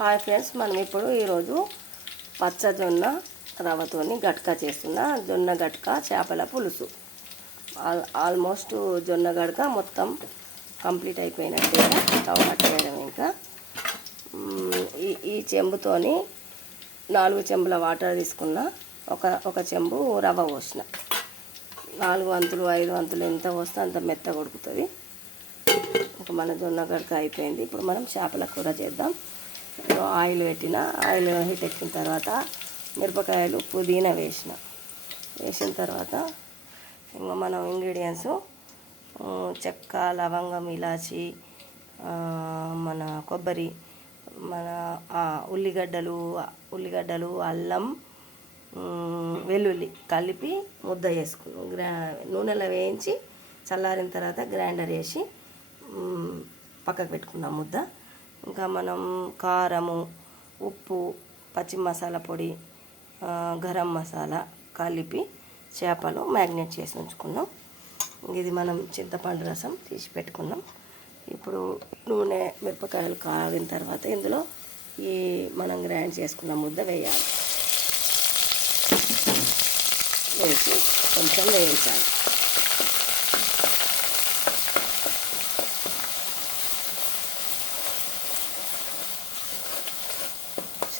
Hi friends, మనం ఇప్పుడు ఈరోజు పచ్చజొన్న రవ్వతోని గట్కా చేస్తున్నా. జొన్న గట్కా చేపల పులుసు. ఆల్మోస్ట్ జొన్న గడక మొత్తం కంప్లీట్ అయిపోయినట్టు స్టవ్ కట్టేయడం. ఇంకా ఈ చెంబుతోని 4 చెంబుల వాటర్ తీసుకున్నా. ఒక చెంబు రవ్వ పోసిన. 4 వంతులు 5 వంతులు ఎంత పోస్తే అంత మెత్తగా ఉడుకుతుంది. ఇంకా మన జొన్న గడక అయిపోయింది. ఇప్పుడు మనం చేపల కూర చేద్దాం. ఆయిల్ పెట్టిన, ఆయిల్ హీట్ ఎక్కిన తర్వాత మిరపకాయలు పుదీనా వేసిన తర్వాత ఇంకా మనం ఇంగ్రీడియంట్స్ చెక్క, లవంగం, ఇలాచి, మన కొబ్బరి, మన ఉల్లిగడ్డలు, అల్లం, వెల్లుల్లి కలిపి ముద్ద చేసుకున్నాం. నూనెలో వేయించి చల్లారిన తర్వాత గ్రైండర్ వేసి పక్కకు పెట్టుకున్నాం ముద్ద. ఇంకా మనం కారము, ఉప్పు, పచ్చి మసాలా పొడి, గరం మసాలా కలిపి చేపలు మ్యారినేట్ చేసి ఉంచుకున్నాం. ఇది మనం చింతపండు రసం తీసి పెట్టుకున్నాం. ఇప్పుడు నూనె, మిరపకాయలు కాగిన తర్వాత ఇందులో ఈ మనం గ్రైండ్ చేసుకున్న ముద్ద వేయాలి. వేసి కొంచెం వేయించాలి.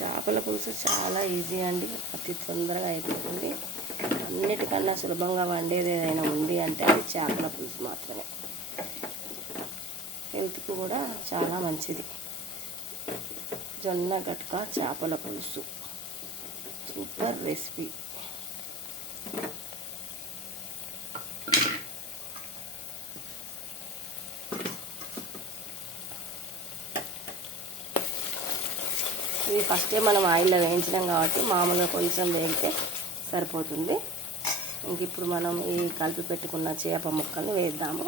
చేపల పులుసు చాలా ఈజీ అండి, అతి తొందరగా అయిపోతుంది. అన్నిటికన్నా సులభంగా వండేది ఏదైనా ఉంది అంటే అది చేపల పులుసు మాత్రమే. హెల్త్కి కూడా చాలా మంచిది. జొన్న గట్కా చేపల పులుసు సూపర్ రెసిపీ. ఇది ఫస్టే మనం ఆయిల్లో వేయించినాం కాబట్టి మామూలుగా కొంచెం వేగితే సరిపోతుంది. ఇంక ఇప్పుడు మనం ఈ కలిపి పెట్టుకున్న చేప ముక్కల్ని వేద్దాము.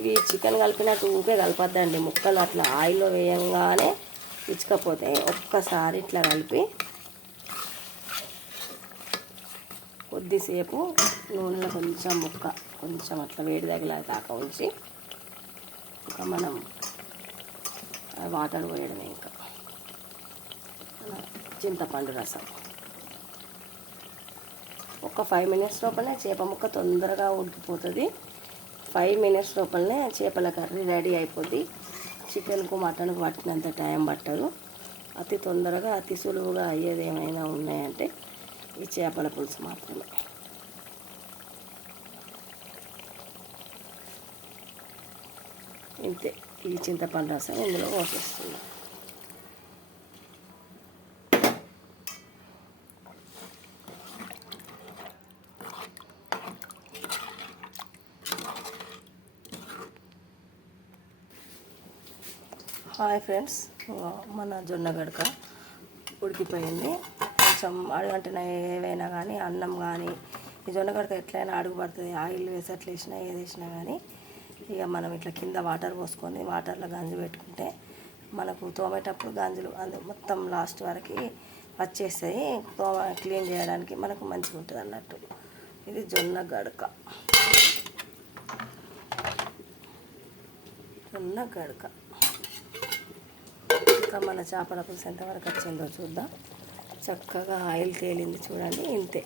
ఇవి చికెన్ కలిపినట్టు ఊకే కలపద్దండి. ముక్కలు అట్లా ఆయిల్లో వేయంగానే ఇచ్చకపోతే ఒక్కసారి ఇట్లా కలిపి కొద్దిసేపు నూనెలో కొంచెం అట్లా వేడి తగిలేదాకా ఉంచి ఇంకా మనం వాటర్ పోయడమే. ఇంకా చింతపండు రసం ఒక 5 మినిట్స్ లోపలనే చేప ముక్క తొందరగా ఉడికిపోతుంది. 5 మినిట్స్ లోపలనే చేపల కర్రీ రెడీ అయిపోద్ది. చికెన్కు, మటన్కు పట్టినంత టైం పట్టదు. అతి తొందరగా అతి సులువుగా అయ్యేది ఏమైనా ఉన్నాయంటే ఈ చేపల పులుసు మాత్రమే. ఇంతే. ఈ చింతపండు రసం ఇందులో పోసేస్తున్నాం. హాయ్ ఫ్రెండ్స్, మన జొన్న గడక ఉడికిపోయింది. కొంచెం అడుగంటనే ఏవైనా కానీ అన్నం కానీ ఈ జొన్న గడక ఎట్లయినా అడుగు పడుతుంది. ఆయిల్ వేసి అట్లా వేసినా ఏది వేసినా కానీ ఇక మనం ఇట్లా కింద వాటర్ పోసుకొని వాటర్లో గంజు పెట్టుకుంటే మనకు తోమేటప్పుడు గంజులు మొత్తం లాస్ట్ వరకు వచ్చేస్తాయి. క్లీన్ చేయడానికి మనకు మంచిగా ఉంటుంది అన్నట్టు. ఇది జొన్న గడక. ఇంకా మన చేపల పులుసు ఎంతవరకు వచ్చిందో చూద్దాం. చక్కగా ఆయిల్ తేలింది చూడండి. ఇంతే.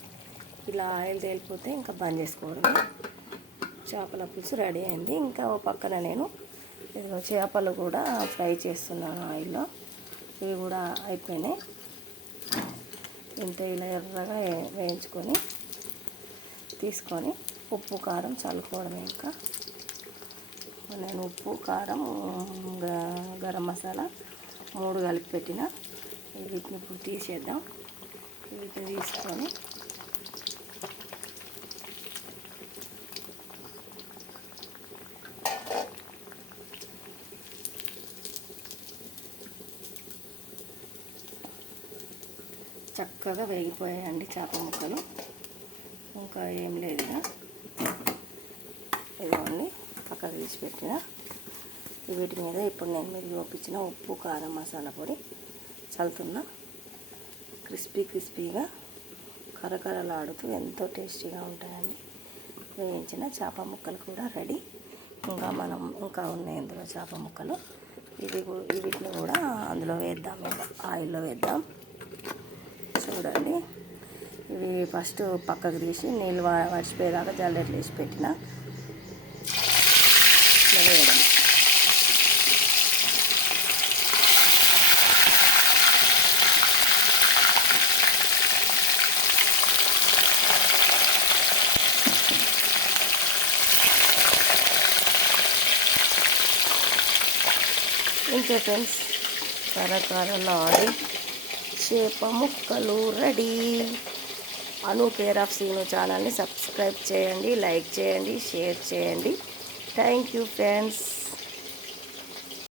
ఇలా ఆయిల్ తేలిపోతే ఇంకా బంద్ చేసుకోవడమే. చేపల పులుసు రెడీ అయింది. ఇంకా ఓ పక్కన నేను ఇదిగో చేపలు కూడా ఫ్రై చేస్తున్నాను ఆయిల్లో. ఇవి కూడా అయిపోయినాయి. ఇంతే. ఇలా ఎర్రగా వేయించుకొని తీసుకొని ఉప్పు, కారం చల్లుకోవడమే. ఇంకా నేను ఉప్పు, కారం, గరం మసాలా 3 కలిపి పెట్టిన. వీటిని ఇప్పుడు తీసేద్దాం. వీటిని తీసుకొని చక్కగా వేగిపోయాయండి చేప ముక్కలు. ఇంకా ఏం లేదు. ఇదిగోండి పక్కకు తీసి పెట్టిన. వీటి మీద ఇప్పుడు నేను మీరు చూపించిన ఉప్పు కారం మసాలా పొడి చల్లుతున్నా. క్రిస్పీగా కరకరలాడుతూ ఎంతో టేస్టీగా ఉంటాయండి. వేయించిన చేప ముక్కలు కూడా రెడీ. ఇంకా ఉన్నాయి ఇందులో చేప ముక్కలు. వీటిని కూడా అందులో వేద్దాం, ఇంకా ఆయిల్లో వేద్దాం. చూడండి, ఇవి ఫస్ట్ పక్కకు తీసి నీళ్ళు వడిచిపోయేదాకా జల్లెట్లు వేసి పెట్టిన వేయడం. ఇంతే ఫ్రెండ్స్, కరకరలాడి చేప ముక్కలు ready. Anu care of Seenu ఛానల్ని సబ్స్క్రైబ్ చేయండి, లైక్ చేయండి, షేర్ చేయండి. Thank you friends.